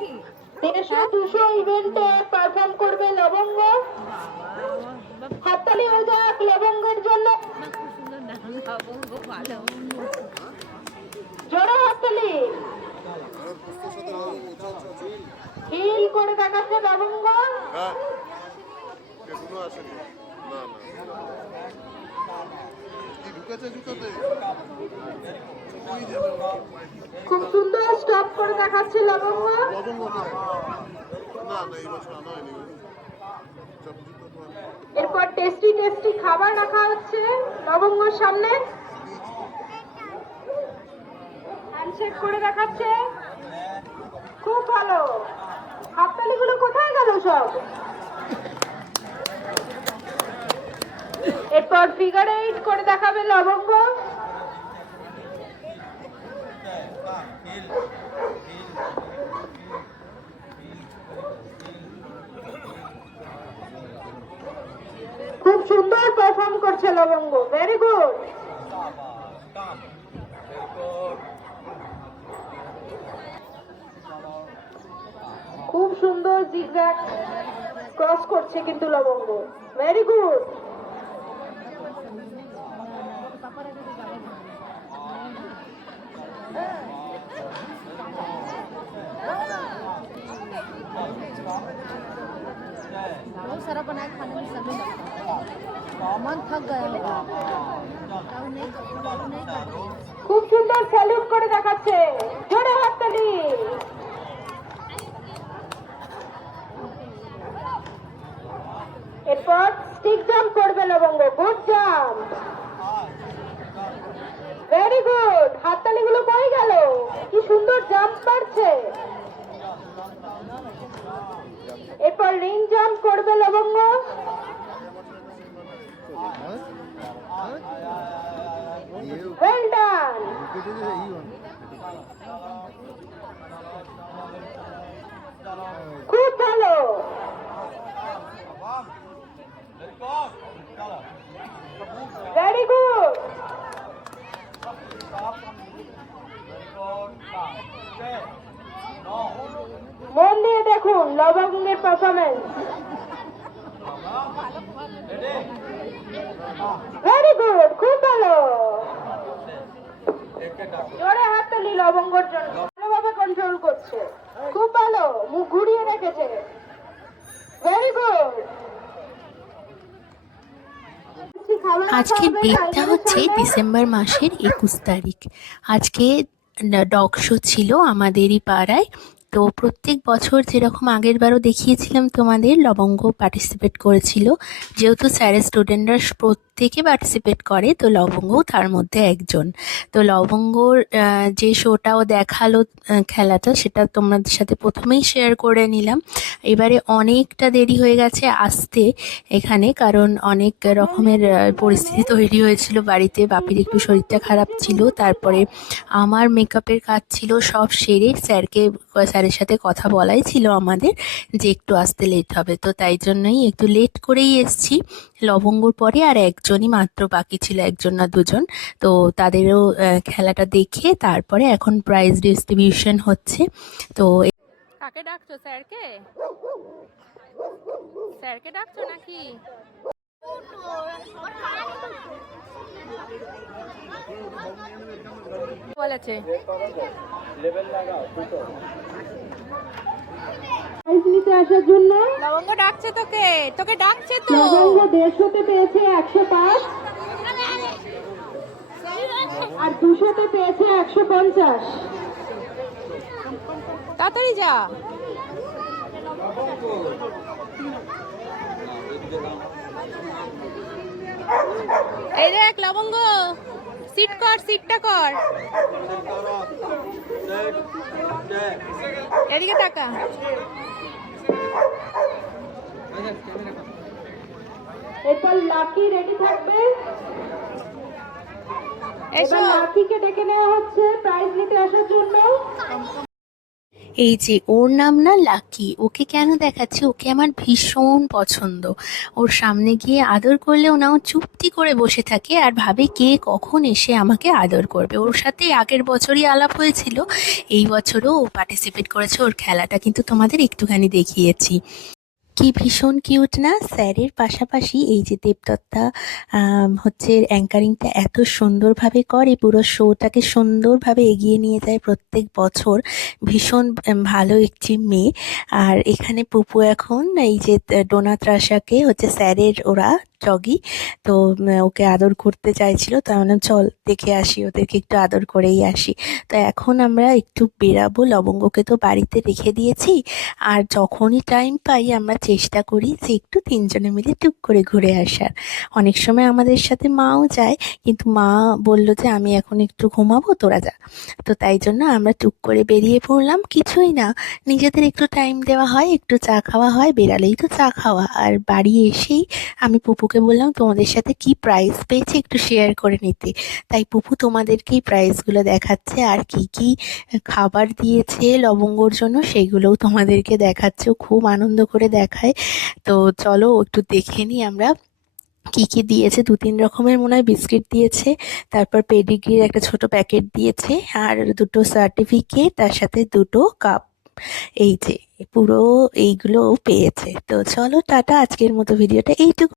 150-200 ইভেন্টে পারফর্ম করবে লবঙ্গ। হাততালি হয়ে যাক লবঙ্গের জন্য। জোরে হাততালি। হিল করে দেখাচ্ছে লবঙ্গ। খুব সুন্দর স্টপ করে দেখাচ্ছে লবঙ্গ। এরপর টেস্টি টেস্টি খাবার রাখা হচ্ছে লবঙ্গর সামনে। হ্যান্ডশেক করে দেখাচ্ছে, খুব ভালো। হাততালিগুলো কোথায় গেল সব? এরপর ফিগার 8 করে দেখাবে লবঙ্গ। খুব সুন্দর পারফর্ম করছে লবঙ্গ, ভেরি গুড। খুব সুন্দর জিগজ্যাগ ক্রস করছে কিন্তু লবঙ্গ, ভেরি গুড। बहुत सारा बनाए खाने में समय लगता है, मन थक गया होगा। খুব সুন্দর স্যালুট করে দেখাচ্ছে, জোরে হাততালি। এরপর স্টিক জাম্প করবে লবঙ্গ, গুড জাম্প, ভেরি গুড। হাততালিগুলো কই গেল? কি সুন্দর জাম্প মারছে। এরপর রিং জাম্প করবে লবঙ্গ। Well done. খুব ভালো। Very good. মন দিয়ে দেখুন লবঙ্গের পারফরমেন্স, ভেরি গুড, খুব ভালো। জোরে হাততালি লবঙ্গর জন্য, ভালোভাবে কন্ট্রোল করছে, খুব ভালো। মুখ ঘুরিয়ে রেখেছে, ভেরি গুড। আজকের ডেটটা হচ্ছে ডিসেম্বর মাসের 21 তারিখ। আজকে ডগ শো ছিল আমাদেরই পাড়ায়। তো প্রত্যেক বছর যেরকম আগের বারও দেখিয়েছিলাম তোমাদের, লবঙ্গ পার্টিসিপেট করেছিল। যেহেতু স্যারের স্টুডেন্টরা প্রত্যেকে পার্টিসিপেট করে, তো লবঙ্গও তার মধ্যে একজন। তো লবঙ্গর যে শোটাও দেখালো, খেলাটা, সেটা তোমাদের সাথে প্রথমেই শেয়ার করে নিলাম। এবারে অনেকটা দেরি হয়ে গেছে আসতে এখানে, কারণ অনেক রকমের পরিস্থিতি তৈরি হয়েছিল বাড়িতে। বাপির একটু শরীরটা খারাপ ছিল, তারপরে আমার মেকআপের কাজ ছিল, সব সেরে স্যারের সাথে কথা বলাই ছিল আমাদের যে একটু আসতে লেট হবে। তো তাই জন্যই একটু লেট করেই এসছি। লবঙ্গর পরে আর একজনই মাত্র বাকি ছিল, একজন না দুজন। তো তাদেরও খেলাটা দেখে তারপরে এখন প্রাইজ ডিস্ট্রিবিউশন হচ্ছে। তো কাকে ডাকছো? স্যারকে? স্যারকে ডাকছো নাকি? বলেছে নিতে আসার জন্য। লবঙ্গ ডাকছে তোকে, তোকে ডাকছে তো। লবঙ্গ 150-তে পেয়েছে 105, আর 200-তে পেয়েছে 150। তাড়াতাড়ি যা। এই দেখ লবঙ্গ, সিট কর, সিটটা কর, এদিকে তাকা। এরপর লাকি রেডি থাকবে। এসো। এবার লাকিকে ডেকে নেওয়া হচ্ছে প্রাইজ নিতে আসার জন্য। এই যে ওর নাম না লাকি। ওকে কেন দেখাচ্ছি, ওকে আমার ভীষণ পছন্দ। ওর সামনে গিয়ে আদর করলেও না ও চুপটি করে বসে থাকে আর ভাবে কে কখন এসে আমাকে আদর করবে। ওর সাথে আগের বছরই আলাপ হয়েছিল, এই বছরও ও পার্টিসিপেট করেছে। ওর খেলাটা কিন্তু তোমাদের একটুখানি দেখিয়েছি। কি ভীষণ কিউট না? স্যারের পাশাপাশি এই যে দেবদত্তা হচ্ছে অ্যাঙ্কারিংটা এত সুন্দরভাবে করে, পুরো শোটাকে সুন্দরভাবে এগিয়ে নিয়ে যায় প্রত্যেক বছর। ভীষণ ভালো একটি মেয়ে। আর এখানে পুপু এখন এই যে ডোনা ত্রাসাকে হচ্ছে স্যারের ওরা ডগি, তো ওকে আদর করতে চাইছিল, তো আমি বললাম চল দেখে আসি, ওদেরকে একটু আদর করেই আসি। তো এখন আমরা একটু বেরাবো, লবঙ্গকে তো বাড়িতে রেখে দিয়েছি। আর যখনই টাইম পাই আমরা চেষ্টা করি যে একটু তিনজনে মিলে টুক করে ঘুরে আসার। অনেক সময় আমাদের সাথে মাও যায়, কিন্তু মা বলল যে আমি এখন একটু ঘুমাবো, তোরা যা। তো তাই জন্য আমরা টুক করে বেরিয়ে পড়লাম। কিছুই না, নিজেদের একটু টাইম দেওয়া হয়, একটু চা খাওয়া হয়, বেরালেই তো চা খাওয়া। আর বাড়ি এসেই আমি পুপুকে বললাম তোমাদের সাথে কি প্রাইজ পেয়েছি একটু শেয়ার করে নিতে। তাই পুপু তোমাদেরকেই প্রাইজগুলো দেখাচ্ছে, আর কি কি খাবার দিয়েছে লবঙ্গর জন্য সেইগুলোও তোমাদেরকে দেখাচ্ছে। ও খুব আনন্দ করে দেখায়। তো চলো একটু দেখে নিই আমরা কি কি দিয়েছে। 2-3 রকমের মনে হয় বিস্কিট দিয়েছে, তারপর পেডিগ্রির একটা ছোট প্যাকেট দিয়েছে, আর দুটো সার্টিফিকেট, তার সাথে দুটো কাপ। এই যে পুরো এইগুলো ও পেয়েছে। তো চলো টাটা, আজকের মতো ভিডিওটা এইটুকু।